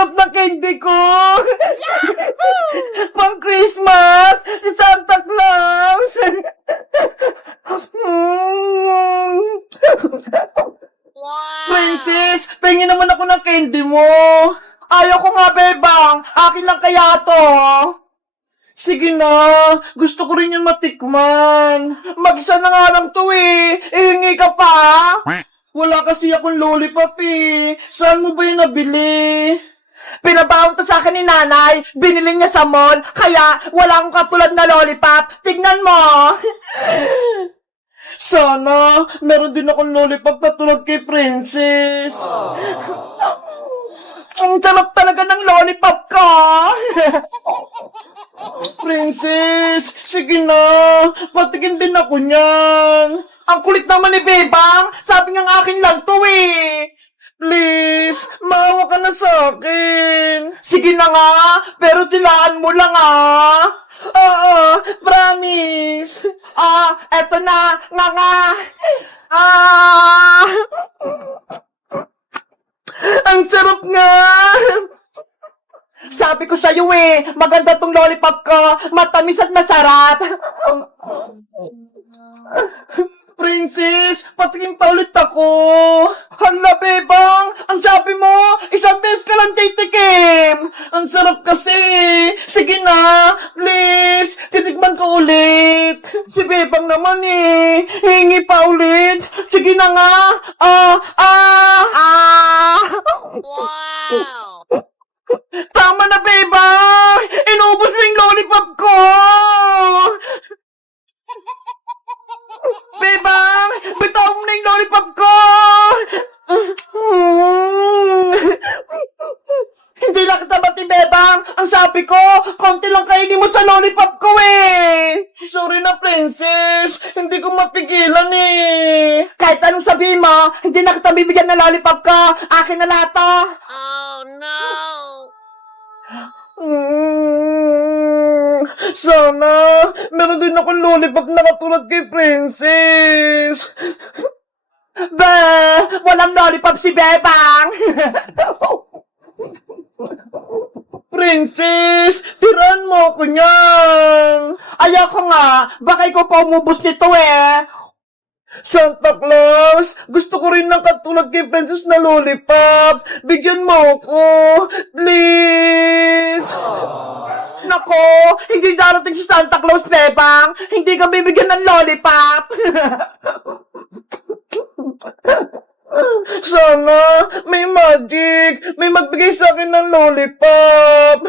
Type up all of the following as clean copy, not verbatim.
sarap ng candy ko! Pang Christmas! Si Santa Claus! Princess, pengin naman ako ng candy mo! Ayaw ko nga, bebang! Akin lang kaya to! Sige na, gusto ko rin yung matikman. Mag-isa na nga lang to eh. Ihingi ka pa? Wala kasi akong lollipop eh. Saan mo ba yung nabili? Pinabaon to sa akin ni nanay. Binili niya sa mall. Kaya wala akong katulad na lollipop. Tignan mo. Sana, meron din akong lollipop na tulad kay Princess. Ang sarap talaga ng lollipop ka. Princess, sige na. Patikin din ako niyan. Ang kulit naman ni Bebang. Sabi nga akin lang to eh. Please, maawa ka na sa akin. Sige na nga, pero tilaan mo lang ah. Oo, promise. Eto na, nga. Ang sarap nga. Sabi ko sa'yo eh, maganda tong lollipop ko, matamis at masarap. Princess, patikin pa ulit ako. Hala, bebang, ang sabi mo, isang beses ka lang titikim. Ang sarap kasi. Sige na, please, titikman ko ulit. Si bebang naman eh, hingi pa ulit. Sige na nga. Wow! Tama na, bebang! Inubos mo yung lollipop ko! Bebang! Bitaw mo na yung lollipop ko! Hindi lang kita bati, bebang! Ang sabi ko, konti lang kainin mo sa lollipop ko eh! Sorry na, princess! Hindi ko mapigilan eh! Kahit anong sabihin mo, hindi na kita bibigyan ng lollipop ko! Akin na lahat to! Oh no! Sana, meron din akong lollipop na katulad kay Princess. Walang lollipop si Bebang. Princess, tiran mo ako niyan. Ayoko nga, baka ikaw pa umubos nito eh. Santa Claus, gusto ko rin ng katulad kay Princess na lollipop. Bigyan mo ako, please. Nako, hindi darating si Santa Claus, Bebang. Hindi ka bibigyan ng lollipop. Sana, may magic. May magbigay sa akin ng lollipop.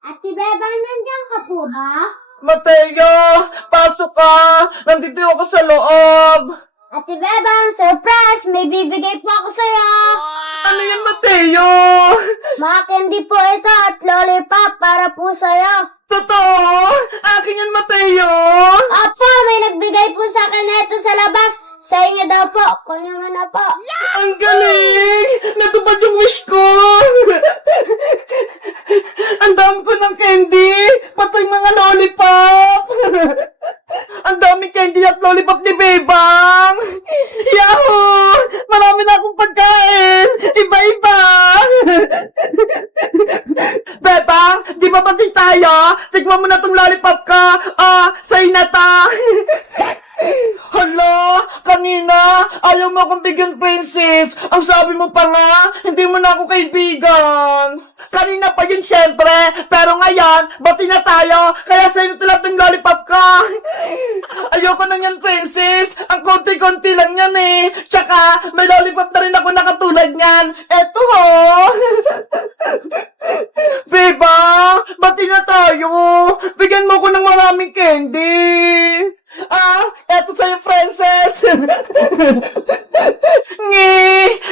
Ate Bebang, nandiyan ka po ba? Mateo, pasok ka. Nandito ako sa loob. Ate Bebang, surprise! May bibigay po ako sa'yo! Ano yan, Mateo? Mga candy po ito at lollipop para po sa'yo. Totoo? Akin yan, Mateo? Opo, may nagbigay po sa akin na ito sa labas. Sa inyo daw po. Kunin mo na po. Ang galing! Natupad yung wish ko! Ang dami ko ng candy! Pati mga lollipop! Ang dami candy at lollipop ni Bebang! Yahoo! Marami na akong pagkain! Iba-iba! Bebang, di ba pati tayo? Tikman mo na tong lollipop ka! Sa'yo na ta! Hala, kanina, ayaw mo akong bigyan, Princess. Ang sabi mo pa nga, hindi mo na ako kaibigan. Kanina pa yun, syempre. Pero ngayon, bati na tayo. Kaya sa'yo na ng lollipop ka. Ayoko na yan, Princess. Ang konti-konti lang yan eh. Tsaka, may lollipop na rin ako na katulad niyan. Eto ho. Beba, bati na tayo. Bigyan mo ko ng maraming candy. Eto sa'yo, Princess.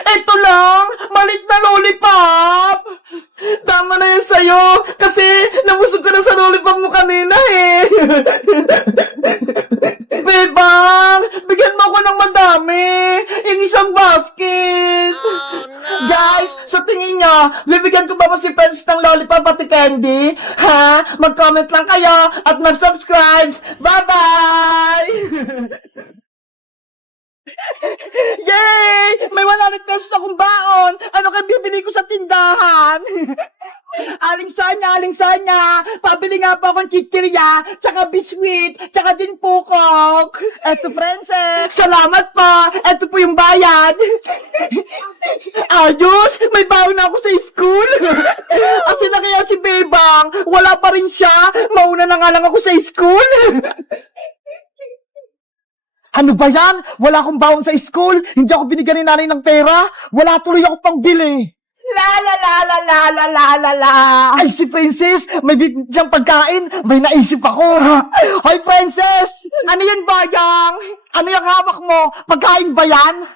Eto lang, malit na lollipop. Tama na yan sa'yo, kasi nabusog ka na sa lollipop mo kanina eh. Bebang, bigyan mo ako ng madami. Yung isang basket. Oh no! Guys, sa tingin nyo, bibigyan ko ba si Princess ng lollipop at candy? Ha? Mag-comment lang kayo at mag-subscribe. Bye-bye! Yay! May 100 pesos akong baon. Ano kayo bibili ko sa tindahan? Aling Sonya, pabili nga po akong chichirya, tsaka biswit, tsaka din pukok. Eto, princess. Salamat po. Eto po yung bayad. Ayos! May baon na ako sa school. Asin na kaya si Bebang? Wala pa rin siya. Mauna na nga lang ako sa school. Ano ba yan? Wala akong baon sa school. Hindi ako binigyan ni nanay ng pera. Wala tuloy ako pang bili. La la la la la la la la la. Ay, si Princess, may bibig siyang pagkain. May naisip ako. Hoy, Princess! Ano yan, Bayang? Ano yung hawak mo? Pagkain ba yan?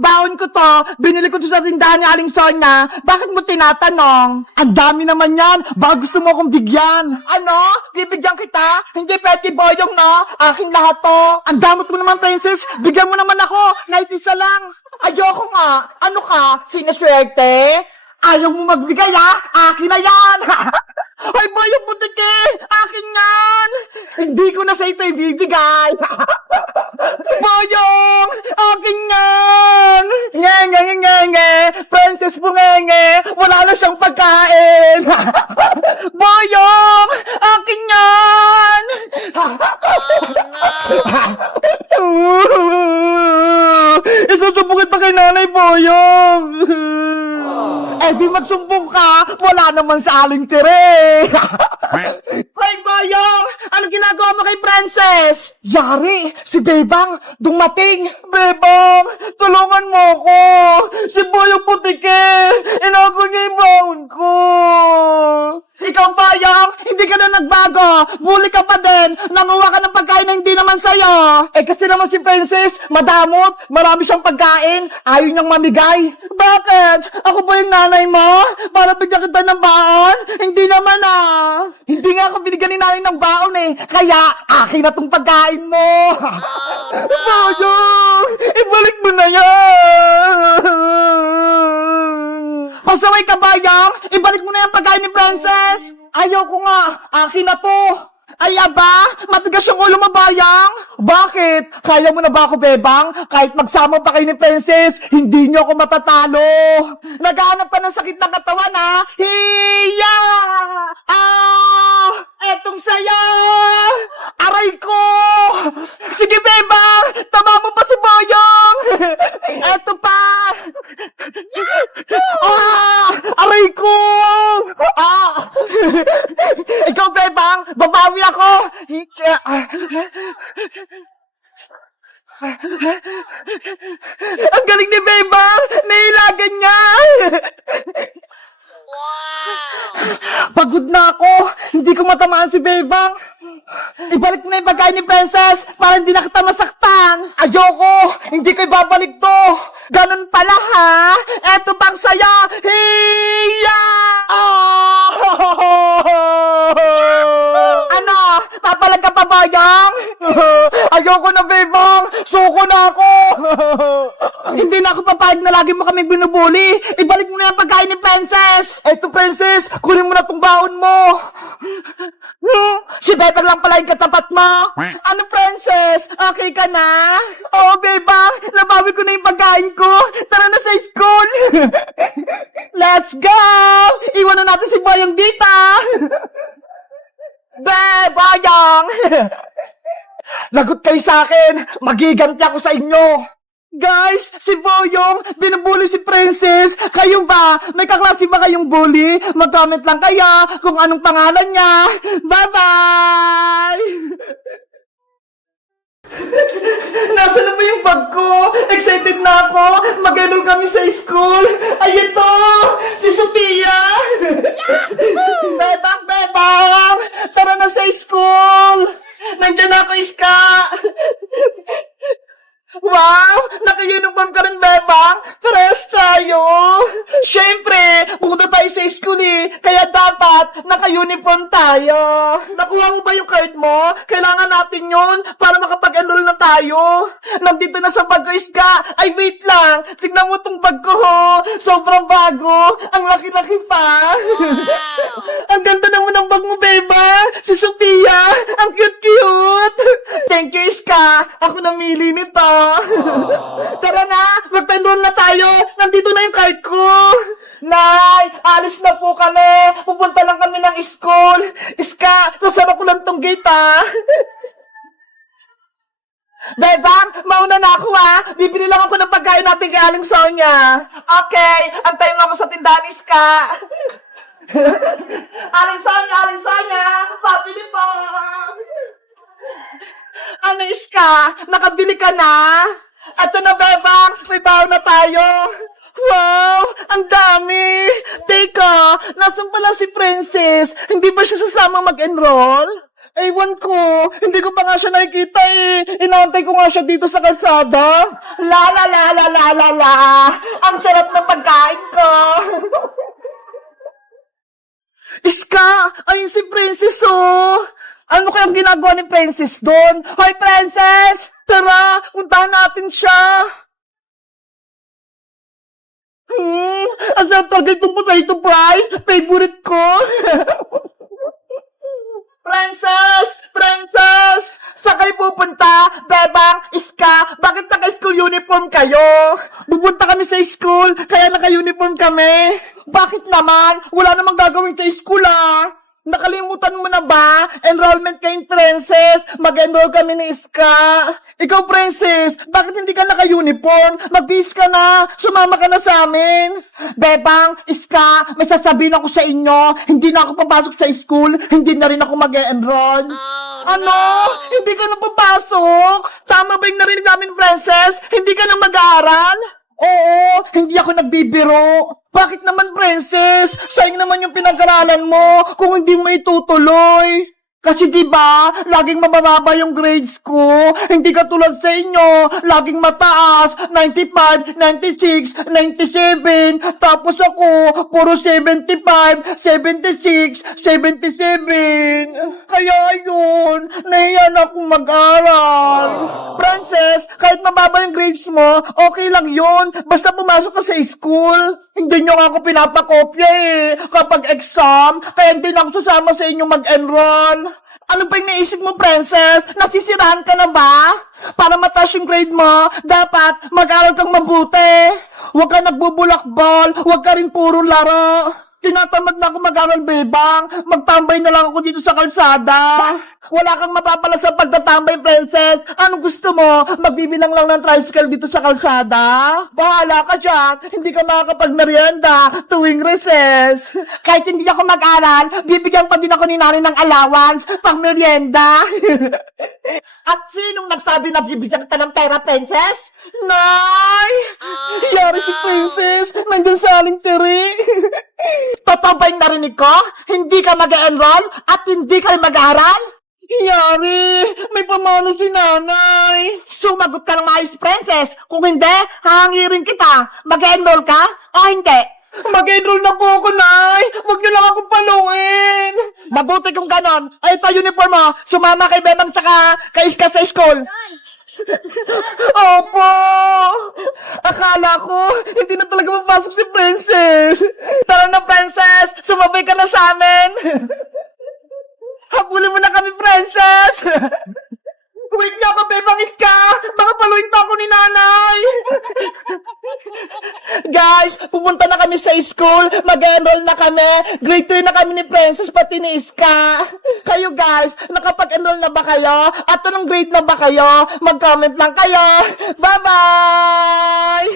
Baon ko to. Binili ko to sa tindahan ni Aling Sonya. Bakit mo tinatanong? Ang dami naman yan. Baka gusto mo akong bigyan. Ano? Bibigyan kita? Hindi pwede, Boyong, no? Aking lahat to. Ang damot mo naman, Princess. Bigyan mo naman ako. Kahit isa lang. Ayoko nga. Ano ka? Sinaswerte? Ayaw mo magbigay, ha? Akin na yan. Ay, Boyong Putiki! Akin yan! Hindi ko na sa ito ibibigay. Boyong! Akin yan! Nge! Princess Bungenge! Wala na siyang pagkain! Boyong! Akin yan! Isusumbungin pa kay Nanay Boyong! Eh di magsumbong ka! Wala naman sa Aling Tere! Hoy, Boyong! Ano ginagawa mo kay Princess? Yari! Si Bebang! Dumating! Bebang! Tulungan mo ko! Si Boyong Putike! Inago niya yung baon ko! Ikaw, Boyong! Hindi ka na nagbago! Buli ka pa din! Nanguha ka ng pagkain na hindi naman sa'yo! Eh kasi naman si Princess, madamot! Marami siyang pagkain! Ayaw niyang mamigay! Bakit? Ako ba yung nanay mo? Para bigyan kita ng baon? Hindi naman Hindi nga ako binigyan ni nanay ng baon eh! Kaya, akin na tong pagkain mo! Boyong! Ibalik mo na yan! Pasaway ka, Bayang! Ibalik mo na yung pagkain ni Princess! Ayaw ko nga! Akin na to! Ay, aba! Matigas yung ulo mo, Bayang! Bakit? Kaya mo na ba ako, Bebang? Kahit magsama pa kayo ni Princess, hindi niyo ako matatalo! Naghahanap pa ng sakit ng katawan, ha? Hiya! Etong saya! Aray ko! Sige, Bebang! Tama mo pa si Boyong! Eto pa! Aray ko! Ikaw, Bebang! Babawi ako! Ang galing ni Bebang! Nailagan niya! Pagod na ako! Hindi ko matamaan si Bebang! Ibalik mo na yung pagkain ni Princess para hindi na kita masaktan! Ayoko! Hindi ko ibabalik to! Ganun pala, ha? Eto bang saya? Hiya! Ano? Papalag ka pa, Bayang? Ayoko na, Bebang! Suko na ako! Hindi na ako papayag na lagi mo kaming binubuli! Ibalik mo na yung pagkain ni Princess! Eto, Princess! Kunin mo na tong baon mo! Si Bebang lang pala yung katapat mo! Ano, Princess? Okay ka na? Oo, Bebang! Nabawi ko na yung pagkain ko! Tara na sa school! Let's go! Iwan na natin si Boyong dito! Boyong! Lagot kayo sa akin! Magiganti ako sa inyo! Guys, si Boyong, binubuli si Princess. Kayo ba? May kaklase ba kayong bully? Mag-comment lang kaya kung anong pangalan niya. Bye-bye! Nasaan na ba yung bag ko? Excited na ako! Mag-enroll kami sa school! Ay, ito! Si Sophia! Bebang! Tara na sa school! Nandiyan na ako, Iska! Wow! Naka-uniform ka rin, Bebang! Parehas tayo! Siyempre, pumunta tayo sa school eh! Kaya dapat, naka-uniform tayo. Nakuha mo ba yung card mo? Kailangan natin yun para makapag-enroll na tayo. Nandito na sa bag ko, Iska. Ay, wait lang. Tignan mo tong bag ko, ho. Sobrang bago. Ang laki-laki pa. Ang ganda naman ng bag mo, Beba. Si Sophia. Ang cute-cute. Thank you, Iska. Ako namili nito. Tara na. Magpa-enroll na tayo. Nandito na yung card ko. Nay, alis na po kami. Pupunta lang kami ng school. Iska, sasara ko lang tong gate, ha. Bebang, mauna na ako, ha. Bibili lang ako ng pagkain natin kay Aling Sonia. Okay, antayin mo ako sa tindahan, Iska. Aling Sonia, pabili po. Ano, Iska? Nakabili ka na? Eto na, Bebang. May baon na tayo. Wow! Ang dami! Teka, nasan pala si Princess? Hindi ba siya sasama mag-enroll? Ewan ko, hindi ko pa nga siya nakikita eh. Inaantay ko nga siya dito sa kalsada. La la la la la la la! Ang sarap ng pagkain ko! Iska! Ayun si Princess oh! Ano kayang ginagawa ni Princess doon? Hoy Princess! Tara, puntahan natin siya! Ang sarap talaga itong potato fry. Favorite ko. Princess! Saan kayo pupunta? Bebang, Iska, bakit naka-school uniform kayo? Pupunta kami sa school, kaya naka-uniform kami. Bakit naman? Wala namang gagawin sa school, ah. Nakalimutan mo na ba? Enrollment kayong Princess. Mag-enroll kami ni Iska. Ikaw, Princess, bakit hindi ka naka-uniform? Mag-bis ka na. Sumama ka na sa amin. Bebang, Iska, may sasabihin ako sa inyo. Hindi na ako papasok sa school. Hindi na rin ako mag-enroll. Ano? Hindi ka na papasok? Tama ba yung narinig namin, Princess? Hindi ka na mag-aaral? Oo, hindi ako nagbibiro. Bakit naman, Princess? Sayang naman yung pinag-aralan mo kung hindi mo itutuloy. Kasi diba, laging mabababa yung grades ko. Hindi katulad sa inyo, laging mataas, 95, 96, 97. Tapos ako, puro 75, 76, 77. Kaya yun, nahiya na akong mag-aral. Princess, kahit mababa yung grades mo, okay lang yun. Basta pumasok ka sa school. Hindi nyo nga ako pinapakopya eh. Kapag exam, kaya hindi na ako sasama sa inyo mag-enroll. Ano ba yung naisip mo, Princess? Nasisiraan ka na ba? Para mataas yung grade mo, dapat mag-aral kang mabuti. Huwag ka nagbubulakbol, huwag ka rin puro laro. Tinatamad na ako mag-aral, Bebang. Magtambay na lang ako dito sa kalsada. Wala kang mapapala sa pagtatambay, Princess. Anong gusto mo? Magbibilang lang ng tricycle dito sa kalsada? Bahala ka dyan. Hindi ka makakapag-merienda tuwing recess. Kahit hindi ako mag-aral, bibigyan pa din ako ni nanay ng allowance pang merienda. At sinong nagsabi na bibigyan kita ng pera, Princess? Nay! Yari si Princess. Nandun sa aling tiri. Totoo ba yung narinig ko? Hindi ka mag-enroll at hindi ka mag-aaral? Yari, may pamano si nanay. Sumagot ka ng maayos, Princess. Kung hindi, hangirin kita. Mag-enroll ka o hindi? Mag-enroll na po ako, Nay. Huwag niyo lang akong paluin. Mabuti kung ganon. Ay, ito uniform mo. Sumama kay Bebang tsaka kay Iska sa school. Opo! Akala ko, hindi na talaga mapasok si Princess. Tara na, Princess. Sumabay ka na sa amin. Habulin mo na kami, Princess! Wait nga ako, Bebang Iska! Baka paluin pa ako ni nanay! Guys, pupunta na kami sa school. Mag-enroll na kami. Grade 3 na kami ni Princess, pati ni Iska. Kayo guys, nakapag-enroll na ba kayo? At anong grade na ba kayo? Mag-comment lang kayo. Bye-bye!